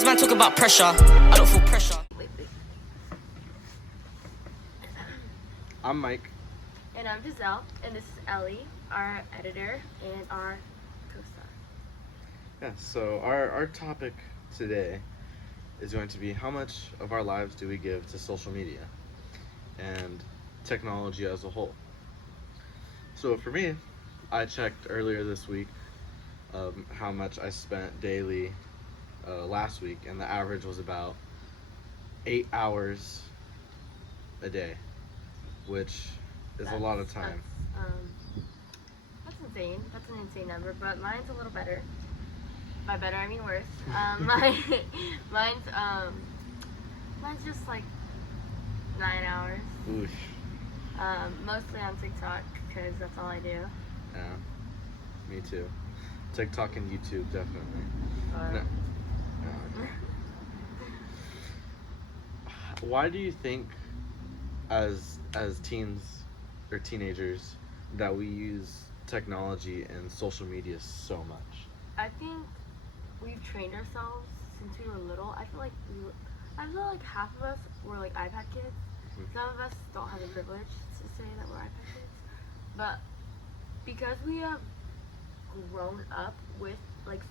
Bars man talk about pressure. I don't feel pressure. I'm Mike. And I'm Giselle, and this is Ellie, our editor and our co-star. Yeah, so our topic today is going to be how much of our lives do we give to social media and technology as a whole. So for me, I checked earlier this week how much I spent daily last week, and the average was about 8 hours a day, which is a lot of time. That's insane. That's an insane number, but mine's a little better. By better, I mean worse. Mine's just like 9 hours. Oosh. Mostly on TikTok because that's all I do. Yeah, me too. TikTok and YouTube, definitely. No. Why do you think, as teens or teenagers, that we use technology and social media so much? I think we've trained ourselves since we were little. I feel like half of us were like iPad kids. Some of us don't have the privilege to say that we're iPad kids, but because we have grown up with like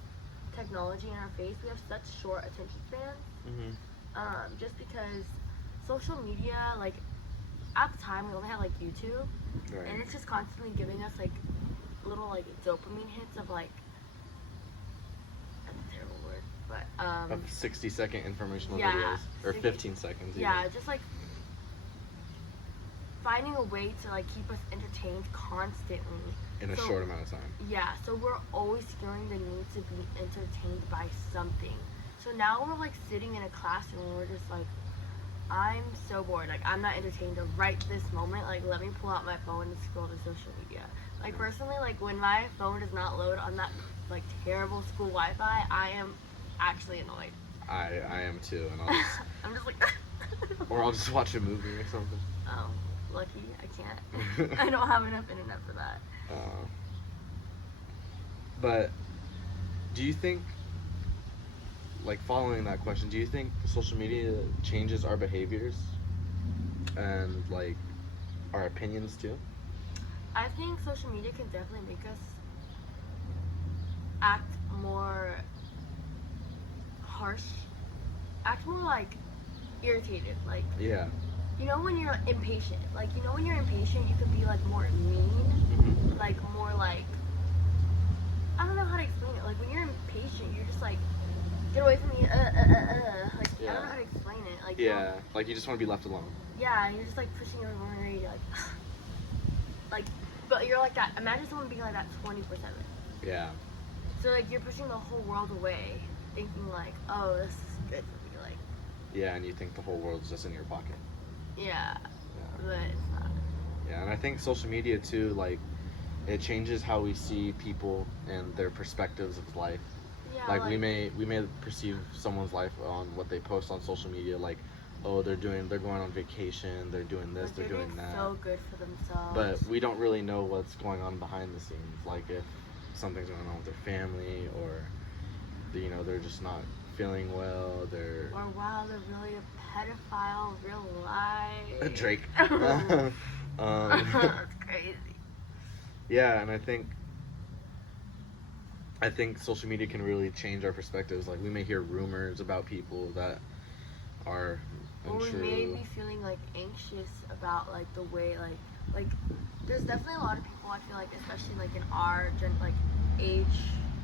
technology in our face, we have such short attention spans. Just because social media, like at the time we only had like YouTube, Right. and it's just constantly giving us like little like dopamine hits of like, that's a terrible word, but Of 60-second informational yeah, videos, or 15 seconds even. yeah, just like finding a way to like keep us entertained constantly In a short amount of time. Yeah, so we're always feeling the need to be entertained by something. So now we're like sitting in a classroom and we're just like, I'm so bored. Like I'm not entertained right this moment. Like let me pull out my phone and scroll to social media. Like personally, like when my phone does not load on that like terrible school Wi-Fi, I am actually annoyed. I am too, and I'll just I'm just like or I'll just watch a movie or something. Oh, lucky I can't. I don't have enough internet for that. But do you think, like following that question, do you think social media changes our behaviors and like our opinions too? I think social media can definitely make us act more harsh, act more like irritated. Like, Yeah. you know when you're impatient, you can be like more mean, like more like, I don't know how to explain it. Like when you're impatient, you're just like, get away from me, like Yeah. I don't know how to explain it. Like Yeah, like you just want to be left alone. yeah, and you're just like pushing everyone around, you're like, but you're like that. Imagine someone being like that 24/7. Yeah. So like you're pushing the whole world away, thinking like, oh, this is good for me, like. Yeah, and you think the whole world's just in your pocket. Yeah, Yeah. but it's not. Yeah, and I think social media too, like, it changes how we see people and their perspectives of life. Yeah, Like we may perceive someone's life on what they post on social media, like, oh, they're going on vacation, they're doing this, like they're doing that. So good for themselves. But we don't really know what's going on behind the scenes, like if something's going on with their family, or they're just not feeling well, or wow, they're really a pedophile, real life. Drake. That's crazy. Yeah, and I think social media can really change our perspectives. Like we may hear rumors about people that are untrue. Or we may be feeling like anxious about like the way like there's definitely a lot of people, I feel like, especially like in our age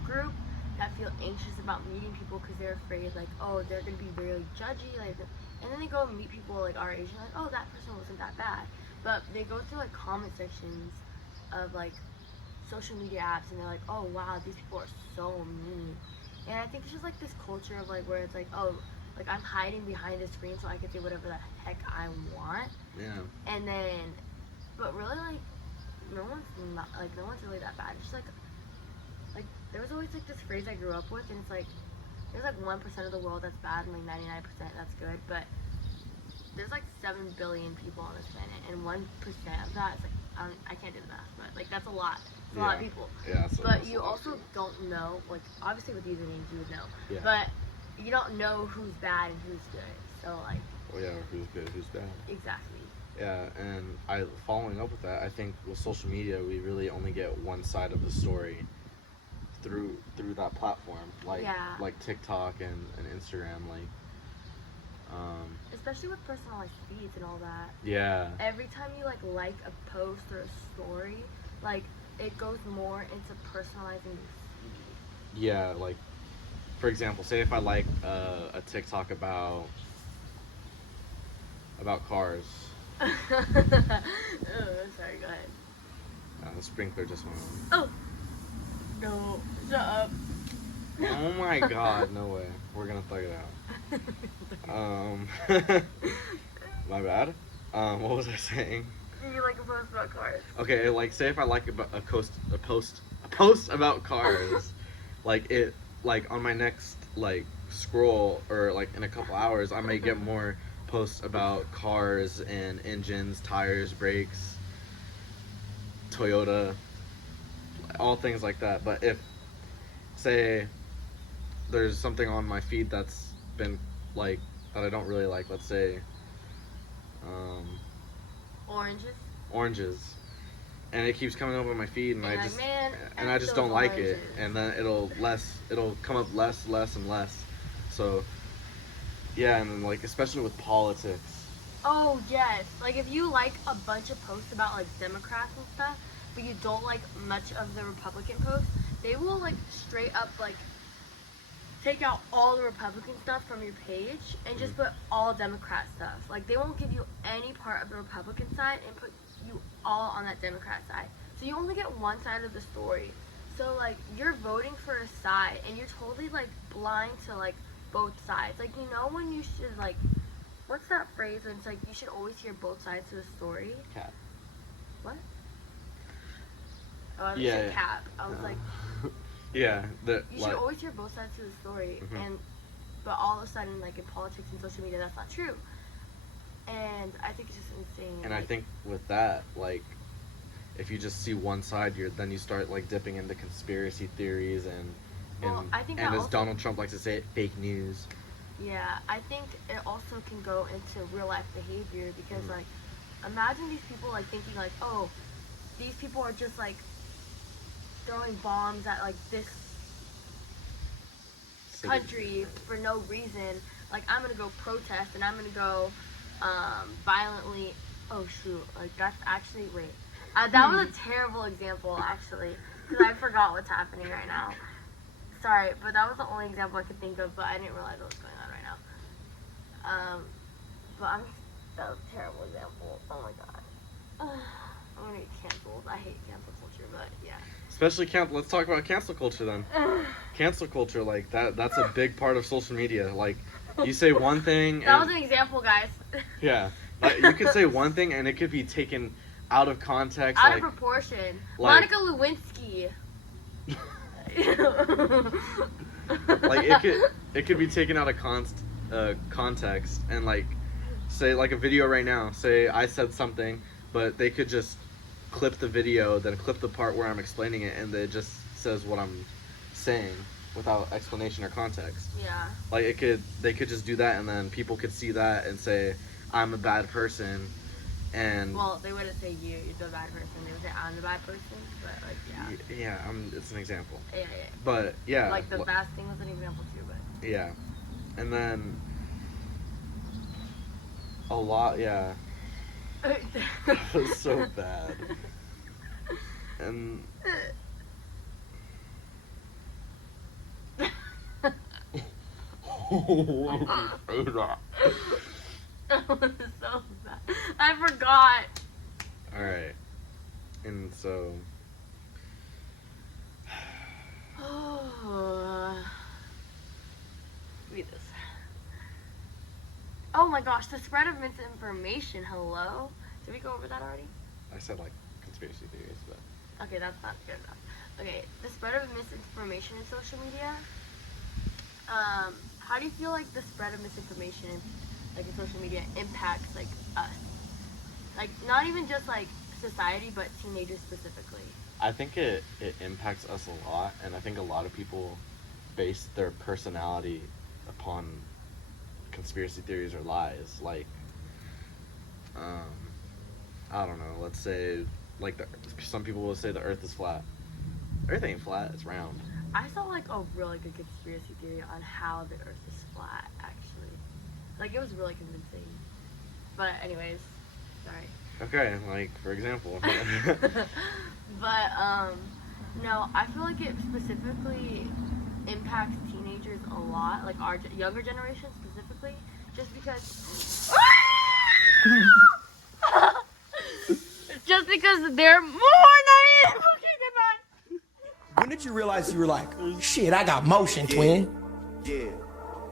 group, that feel anxious about meeting people because they're afraid like, oh, they're gonna be really judgy, like, and then they go and meet people like our age and like, oh, that person wasn't that bad, but they go through like comment sections of like social media apps and they're like, oh wow, these people are so mean. And I think it's just like this culture of like where it's like, oh, like I'm hiding behind a screen so I can say whatever the heck I want. Yeah. And then, but really like no one's really that bad. It's just like there was always like this phrase I grew up with, and it's like there's like 1% of the world that's bad and like 99% that's good, but there's like 7 billion people on this planet, and 1% of that is like, I can't do the math, but like that's a lot. It's a lot of people. Yeah. So But you also don't know, like obviously with usernames you would know. Yeah. But you don't know who's bad and who's good. So like Well, yeah, who's good, who's bad. exactly. Yeah, and following up with that, I think with social media, we really only get one side of the story through that platform, like Yeah. like TikTok and Instagram, like Especially with personalized feeds and all that. yeah, Every time you like a post or a story, like it goes more into personalizing your feed. yeah, like for example, say if I like a TikTok about cars, Oh, sorry, go ahead. the sprinkler just went Oh, no, shut up. on. Oh my god, no way, we're gonna thug it out. My bad. What was I saying? You like a post about cars. Okay, like say if I like a post about cars, like it like on my next like scroll or like in a couple hours, I may get more posts about cars and engines, tires, brakes, Toyota, all things like that. But if say there's something on my feed that's been like that I don't really like, let's say Oranges. oranges, and it keeps coming up on my feed, and And I like, just man, and F I just those don't like it, oranges. and then it'll come up less and less. So yeah, and then like especially with politics. Oh yes, like if you like a bunch of posts about like Democrats and stuff, but you don't like much of the Republican posts, they will like straight up like take out all the Republican stuff from your page and just put all Democrat stuff. Like they won't give you any part of the Republican side and put you all on that Democrat side. So you only get one side of the story. So like you're voting for a side and you're totally like blind to like both sides. Like you know when you should like what's that phrase when it's like you should always hear both sides of the story? Cat. What? Oh, I Yeah, said yeah. cap. I was like Yeah, you should always hear both sides of the story, Mhm. and but all of a sudden, like in politics and social media, that's not true. And I think it's just insane. and I like, think with that, like if you just see one side, then you start like dipping into conspiracy theories and Well, I think and that as also- Donald Trump likes to say, fake news. yeah, I think it also can go into real life behavior because Mhm. like, imagine these people like thinking like, oh, these people are just like throwing bombs at like this country for no reason. Like I'm gonna go protest and I'm gonna go violently. Oh shoot! Like that's actually wait. That was a terrible example actually because I forgot what's happening right now. Sorry, but that was the only example I could think of. But I didn't realize what was going on right now. But that was a terrible example. Oh my god. I'm gonna get canceled. I hate cancel culture, but yeah. Especially let's talk about cancel culture then. Cancel culture, like that's a big part of social media. Like you say one thing That was and an example, guys. yeah, like, you could say one thing and it could be taken out of context. Out like, of proportion. like- Monica Lewinsky. like it could be taken out of context and like say like a video right now. Say I said something, but they could just clip the video, then clip the part where I'm explaining it, and it just says what I'm saying without explanation or context. Yeah. Like they could just do that, and then people could see that and say I'm a bad person, and Well, they wouldn't say you're the bad person. They would say I'm the bad person. But like, yeah. yeah, it's an example. Yeah. But yeah, Like the last thing was an example too, but. yeah, and then a lot, yeah, it was so bad, and why did you say that? That was so bad. I forgot. All right, and so Read this. Oh my gosh, the spread of misinformation. Hello? Did we go over that already? I said like conspiracy theories, but Okay, that's not good enough. Okay, the spread of misinformation in social media. How do you feel like the spread of misinformation, like in social media, impacts like us? Like not even just like society, but teenagers specifically. I think it impacts us a lot, and I think a lot of people base their personality upon conspiracy theories or lies. Like, I don't know. Let's say, like, some people will say the Earth is flat. Earth ain't flat. It's round. I saw like a really good conspiracy theory on how the Earth is flat. Actually, like it was really convincing. But anyways, sorry. Okay, like for example. But no, I feel like it specifically impacts teenagers a lot, like our younger generation specifically, just because. Just because they're more naive. Okay, goodbye. When did you realize you were like, shit, I got motion, twin? Yeah.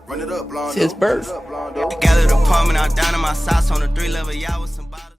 Run it up, blonde. Since birth. Run it up, Blondo. Gathered apartment, I'm down in my socks on the 3 level, y'all with some bottles.